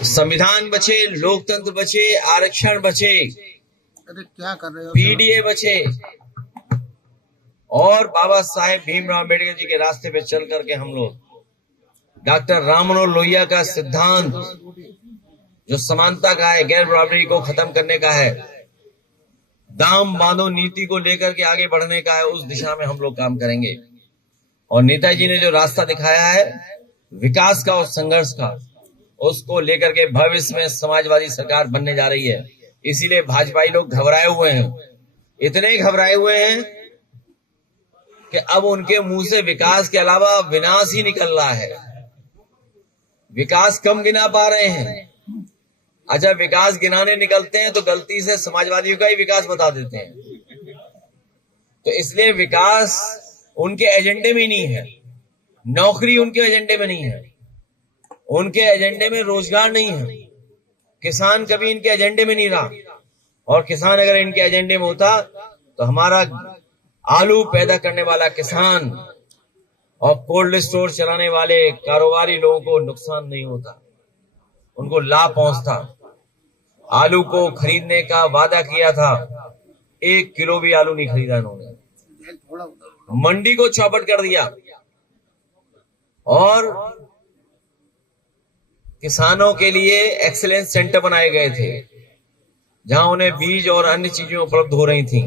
संविधान बचे, लोकतंत्र बचे, आरक्षण बचे, अरे क्या कर रहे हो? पीडीए बचे और बाबा साहेब भीमराव अम्बेडकर जी के रास्ते पे चल करके हम लोग डॉक्टर राम मनोहर लोहिया का सिद्धांत जो समानता का है, गैर बराबरी को खत्म करने का है, दाम बांधो नीति को लेकर के आगे बढ़ने का है, उस दिशा में हम लोग काम करेंगे। और नेताजी ने जो रास्ता दिखाया है विकास का और संघर्ष का, उसको लेकर के भविष्य में समाजवादी सरकार बनने जा रही है। इसीलिए भाजपाई लोग घबराए हुए हैं, इतने घबराए हुए हैं कि अब उनके मुंह से विकास के अलावा विनाश ही निकल रहा है। विकास कम गिना पा रहे हैं। अच्छा, विकास गिनाने निकलते हैं तो गलती से समाजवादियों का ही विकास बता देते हैं। तो इसलिए विकास उनके एजेंडे में नहीं है, नौकरी उनके एजेंडे में नहीं है, उनके एजेंडे में रोजगार नहीं है, किसान कभी इनके एजेंडे में नहीं रहा। और किसान अगर इनके एजेंडे में होता तो हमारा आलू पैदा करने वाला किसान और कोल्ड स्टोर चलाने वाले कारोबारी लोगों को नुकसान नहीं होता, उनको लाभ पहुंचता। आलू को खरीदने का वादा किया था, 1 किलो भी आलू नहीं खरीदा इन्होंने, मंडी को चौपट कर दिया। और किसानों के लिए एक्सीलेंस सेंटर बनाए गए थे जहां उन्हें बीज और अन्य चीजें उपलब्ध हो रही थी।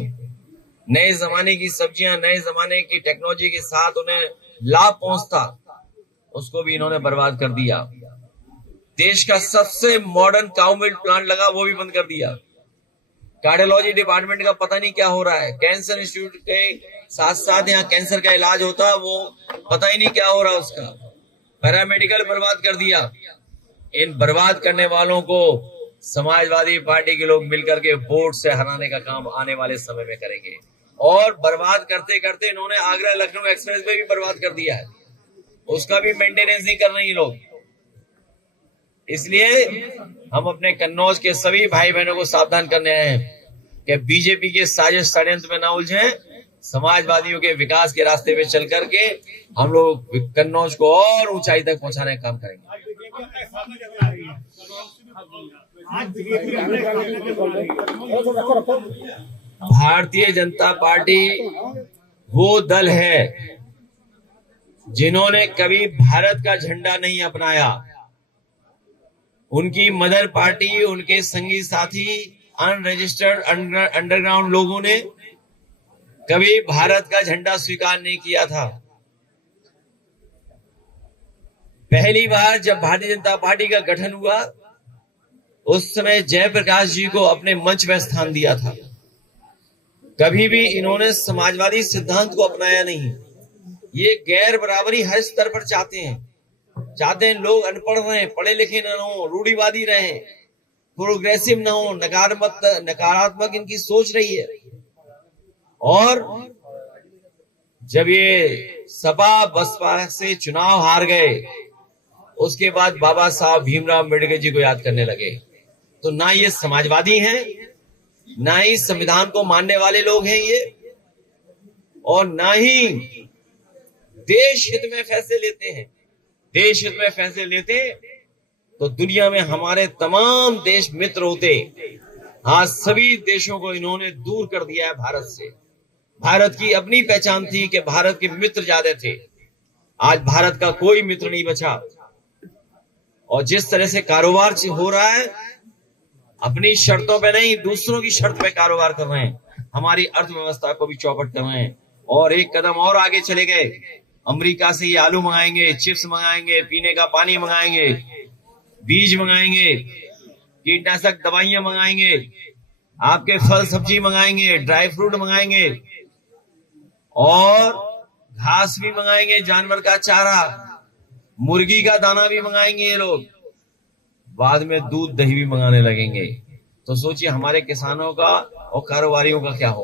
नए जमाने की सब्जियां, नए जमाने की टेक्नोलॉजी के साथ उन्हें लाभ पहुंचता, उसको भी इन्होंने बर्बाद कर दिया। देश का सबसे मॉडर्न काउ मिल्क प्लांट लगा, वो भी बंद कर दिया। कार्डियोलॉजी डिपार्टमेंट का पता नहीं क्या हो रहा है, कैंसर इंस्टीट्यूट के साथ साथ यहाँ कैंसर का इलाज होता है, वो पता ही नहीं क्या हो रहा उसका। पैरामेडिकल बर्बाद कर दिया। इन बर्बाद करने वालों को समाजवादी पार्टी के लोग मिलकर के वोट से हराने का काम आने वाले समय में करेंगे। और बर्बाद करते करते इन्होंने आगरा लखनऊ एक्सप्रेस वे भी बर्बाद कर दिया है, उसका भी मेंटेनेंस नहीं कर रहे हैं लोग। इसलिए हम अपने कन्नौज के सभी भाई बहनों को सावधान करने आए हैं कि बीजेपी के साजिश षड्यंत्र में ना उलझें। समाजवादियों के विकास के रास्ते पे चल करके हम लोग कन्नौज को और ऊंचाई तक पहुंचाने का काम करेंगे। भारतीय जनता पार्टी वो दल है जिन्होंने कभी भारत का झंडा नहीं अपनाया। उनकी मदर पार्टी, उनके संगी साथी अनरजिस्टर्ड अंडरग्राउंड लोगों ने कभी भारत का झंडा स्वीकार नहीं किया था। पहली बार जब भारतीय जनता पार्टी का गठन हुआ उस समय जयप्रकाश जी को अपने मंच में स्थान दिया था। कभी भी इन्होंने समाजवादी सिद्धांत को अपनाया नहीं। ये गैर बराबरी हर स्तर पर चाहते हैं लोग अनपढ़ रहे, पढ़े लिखे न हो, रूढ़िवादी रहे, प्रोग्रेसिव न हो, नकारात्मक इनकी सोच रही है। और जब ये सपा बसपा से चुनाव हार गए उसके बाद बाबा साहब भीमराव अम्बेडकर जी को याद करने लगे। तो ना ये समाजवादी हैं, ना ही संविधान को मानने वाले लोग हैं ये, और ना ही देश हित में फैसले लेते हैं। देश हित में फैसले लेते तो दुनिया में हमारे तमाम देश मित्र होते। आज सभी देशों को इन्होंने दूर कर दिया है भारत से। भारत की अपनी पहचान थी कि भारत के मित्र ज्यादा थे, आज भारत का कोई मित्र नहीं बचा। और जिस तरह से कारोबार हो रहा है, अपनी शर्तों पे नहीं दूसरों की शर्त पे कारोबार कर रहे हैं, हमारी अर्थव्यवस्था को भी चौपट कर रहे हैं। और एक कदम और आगे चले गए, अमेरिका से ये आलू मंगाएंगे, चिप्स मंगाएंगे, पीने का पानी मंगाएंगे, बीज मंगाएंगे, कीटनाशक दवाइयां मंगाएंगे, आपके फल सब्जी मंगाएंगे, ड्राई फ्रूट मंगाएंगे और घास भी मंगाएंगे, जानवर का चारा, मुर्गी का दाना भी मंगाएंगे ये लोग। बाद में दूध दही भी मंगाने लगेंगे। तो सोचिए हमारे किसानों का और कारोबारियों का क्या होगा।